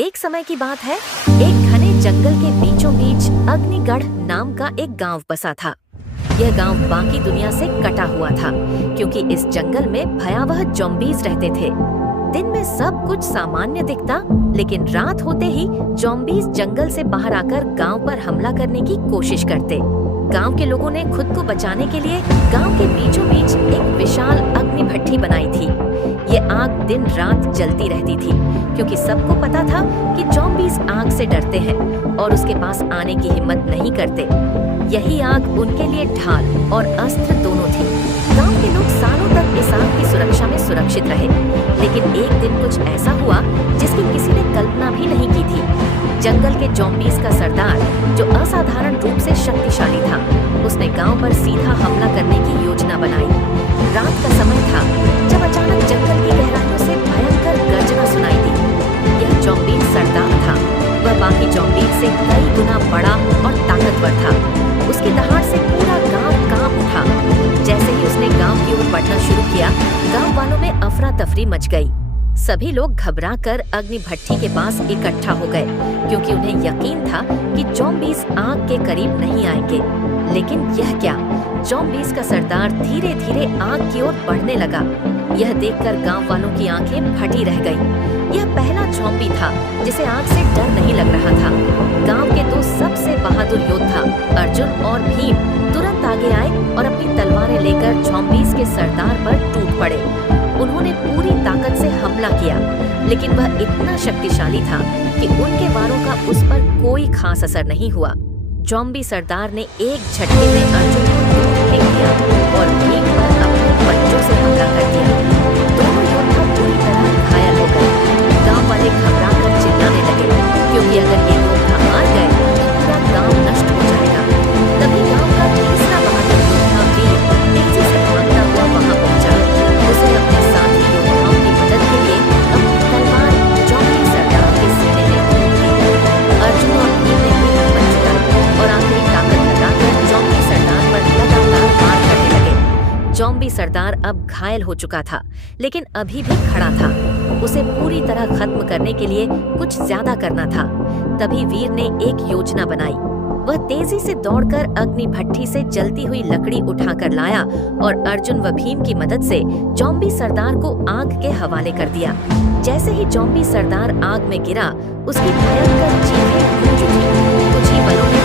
एक समय की बात है, एक घने जंगल के बीचों बीच अग्निगढ़ नाम का एक गांव बसा था। यह गांव बाकी दुनिया से कटा हुआ था, क्योंकि इस जंगल में भयावह ज़ॉम्बीज़ रहते थे। दिन में सब कुछ सामान्य दिखता, लेकिन रात होते ही ज़ॉम्बीज़ जंगल से बाहर आकर गांव पर हमला करने की कोशिश करते। गांव के लोगों ने खुद को बचाने के लिए गांव के बीचों बीच एक विशाल अग्नि भट्ठी बनाई थी। ये आग दिन रात जलती रहती थी, क्योंकि सबको पता था कि ज़ॉम्बीज़ आग से डरते हैं और उसके पास आने की हिम्मत नहीं करते। यही आग उनके लिए ढाल और अस्त्र दोनों थी। गांव के लोग सालों तक इस आग की सुरक्षा में सुरक्षित रहे, लेकिन एक दिन कुछ ऐसा हुआ जिसकी किसी ने कल्पना भी नहीं की थी। जंगल के ज़ॉम्बीज़ का सरदार, जो असाधारण रूप से शक्तिशाली था, उसने गांव पर सीधा हमला करने की योजना बनाई। रात का समय था जब अचानक जंगल की गहराइयों से भयंकर गर्जना सुनाई दी। यह ज़ॉम्बीज़ सरदार था। वह बाकी ज़ॉम्बीज़ से कई गुना बड़ा और ताकतवर था। उसकी दहाड़ से पूरा गांव कांप उठा। जैसे ही उसने गांव की ओर बढ़ना शुरू किया, गांव वालों में अफरा तफरी मच गई। सभी लोग घबराकर अग्नि भट्ठी के पास इकट्ठा हो गए, क्योंकि उन्हें यकीन था कि ज़ॉम्बीज़ आग के करीब नहीं आएंगे। लेकिन यह क्या? ज़ॉम्बीज़ का सरदार धीरे धीरे आग की ओर बढ़ने लगा। यह देखकर गांव वालों की आंखें फटी रह गईं। यह पहला ज़ॉम्बी था जिसे आग से डर नहीं लग रहा था। गांव के दो सबसे बहादुर योद्धा अर्जुन और भीम तुरंत आगे आए और अपनी तलवारें लेकर ज़ॉम्बीज़ के सरदार पर टूट पड़े। उन्होंने पूरी ताकत से हमला किया, लेकिन वह इतना शक्तिशाली था कि उनके वारों का उस पर कोई खास असर नहीं हुआ। ज़ॉम्बी सरदार ने एक झटके में अर्जुन को दूर फेंक दिया और भीम पर अपने पंजों से हमला कर दिया। दोनों योद्धा पूरी तरह घायल हो गए। गांव वाले घबराकर चिल्लाने लगे, क्योंकि अगर ये योद्धा मार गए तो पूरा गांव नष्ट हो जाएगा। तभी गांव का तीसरा बहादुर योद्धा वीर तेजी से भागता हुआ वहां पहुंचा। उसने अपने साथी योद्धाओं की मदद के लिए अपनी तलवार ज़ॉम्बी सरदार के सीने में घोंप दी। अर्जुन और भीम ने भी हिम्मत जुटाई और आखिरी ताकत लगाकर ज़ॉम्बी सरदार पर लगातार वार करने लगे। ज़ॉम्बी सरदार अब घायल हो चुका था, लेकिन अभी भी खड़ा था। उसे पूरी तरह खत्म करने के लिए कुछ ज्यादा करना था। तभी वीर ने एक योजना बनाई। वह तेजी से दौड़कर अग्नि भट्ठी से जलती हुई लकड़ी उठाकर लाया और अर्जुन व भीम की मदद से ज़ॉम्बी सरदार को आग के हवाले कर दिया। जैसे ही ज़ॉम्बी सरदार आग में गिरा, उसकी भयंकर चीखें गूंज उठी। कुछ ही पलों में